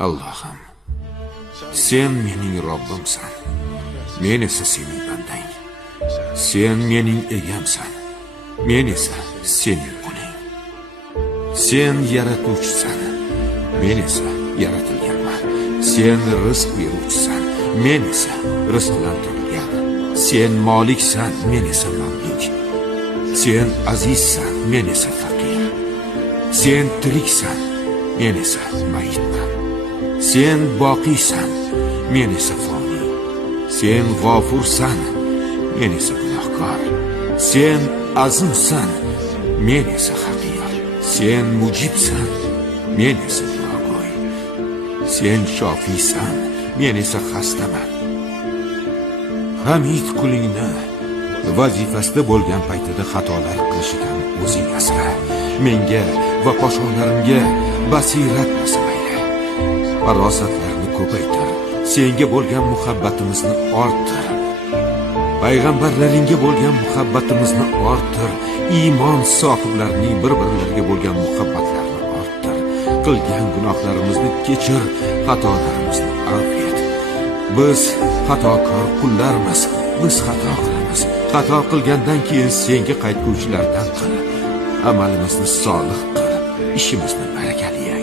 Allohim, sen mening Robbimsan, men esa sening bandang. Sen mening egamsan, men esa sening quling. Sen yaratuvchisan, men esa yaratilganman. Sen rizq beruvchisan, men esa rizqlantirilgan. Sen moliksan, men esa mamluk. Sen azizsan, men esa faqir. Sen tiriksan, men esa mayitman. Sen boqiysan, men esa foni. Sen g'ofursan, men esa gunohkor. Sen azimsan, men esa haqir. Sen mujibsan, men esa duogo'y. Sen shofiysan, men esa xastaman. Hamid qulingni vazifasida bo'lgan paytida xatolar qilishidan o'zing asra. Menga va qo'shnilarimga basirat nasib ayla. Farosatlarni ko'paytir. Senga bo'lgan muhabbatimizni orttir. Payg'ambarlaringga bo'lgan muhabbatimizni orttir. Iymon sohiblarining bir-birlariga bo'lgan muhabbatlarini orttir. Qilgan gunohlarimizni kechir, xatolarimizni afv et. Biz xatokor qullarmiz. Biz xato qilamiz. Xato qilgandan keyin senga qaytguvchilardan qil. Amalimizni solih qil, ishimizni barakali